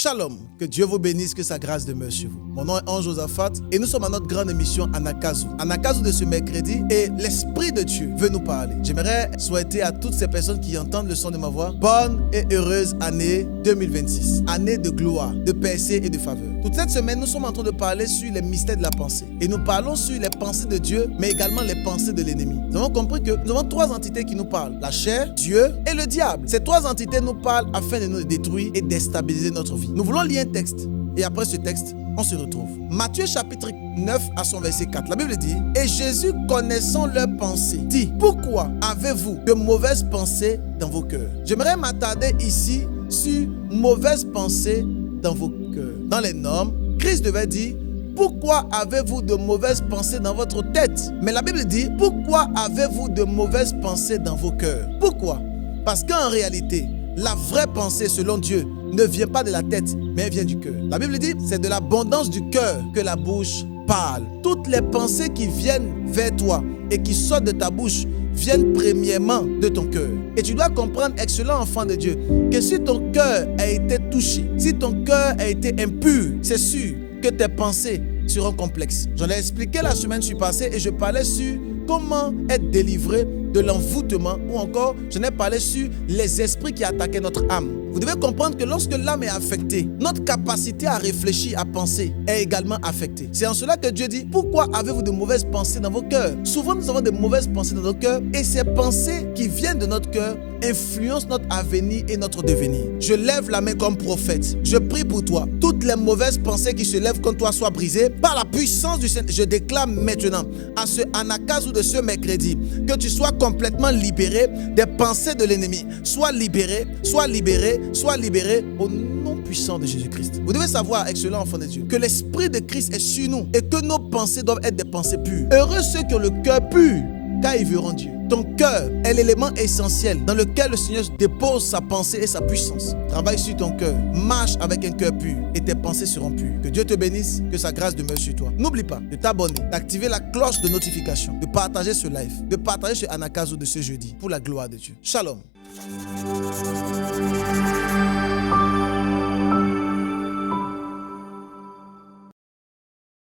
Shalom, que Dieu vous bénisse, que sa grâce demeure sur vous. Mon nom est Ange Josaphat et nous sommes à notre grande émission Anakazu. Anakazu de ce mercredi et l'Esprit de Dieu veut nous parler. J'aimerais souhaiter à toutes ces personnes qui entendent le son de ma voix, bonne et heureuse année 2026. Année de gloire, de percée et de faveur. Toute cette semaine, nous sommes en train de parler sur les mystères de la pensée. Et nous parlons sur les pensées de Dieu, mais également les pensées de l'ennemi. Nous avons compris que nous avons trois entités qui nous parlent. La chair, Dieu et le diable. Ces trois entités nous parlent afin de nous détruire et déstabiliser notre vie. Nous voulons lire un texte. Et après ce texte, on se retrouve. Matthieu chapitre 9 à son verset 4. La Bible dit, « Et Jésus, connaissant leurs pensées, dit, pourquoi avez-vous de mauvaises pensées dans vos cœurs ?» J'aimerais m'attarder ici sur mauvaises pensées dans vos cœurs. Dans les normes, Christ devait dire, pourquoi avez-vous de mauvaises pensées dans votre tête? Mais la Bible dit, pourquoi avez-vous de mauvaises pensées dans vos cœurs? Pourquoi? Parce qu'en réalité, la vraie pensée selon Dieu ne vient pas de la tête, mais elle vient du cœur. La Bible dit, c'est de l'abondance du cœur que la bouche parle. Toutes les pensées qui viennent vers toi et qui sortent de ta bouche viennent premièrement de ton cœur. Et tu dois comprendre, excellent enfant de Dieu, que si ton cœur a été touché, si ton cœur a été impur, c'est sûr que tes pensées seront complexes. J'en ai expliqué la semaine passée et je parlais sur comment être délivré de l'envoûtement ou encore j'en ai parlé sur les esprits qui attaquaient notre âme. Vous devez comprendre que lorsque l'âme est affectée, notre capacité à réfléchir, à penser est également affectée. C'est en cela que Dieu dit, pourquoi avez-vous de mauvaises pensées dans vos cœurs? Souvent nous avons de mauvaises pensées dans nos cœurs et ces pensées qui viennent de notre cœur influencent notre avenir et notre devenir. Je lève la main comme prophète. Je prie pour toi. Toutes les mauvaises pensées qui se lèvent contre toi soient brisées par la puissance du Seigneur. Je déclare maintenant à ce Anakazu de ce mercredi que tu sois complètement libéré des pensées de l'ennemi. Sois libéré, sois libéré, sois libéré au nom puissant de Jésus-Christ. Vous devez savoir, excellent enfant de Dieu, que l'Esprit de Christ est sur nous et que nos pensées doivent être des pensées pures. Heureux ceux qui ont le cœur pur, car ils verront Dieu. Ton cœur est l'élément essentiel dans lequel le Seigneur dépose sa pensée et sa puissance. Travaille sur ton cœur, marche avec un cœur pur et tes pensées seront pures. Que Dieu te bénisse, que sa grâce demeure sur toi. N'oublie pas de t'abonner, d'activer la cloche de notification, de partager ce live, de partager ce Anakazu de ce jeudi pour la gloire de Dieu. Shalom.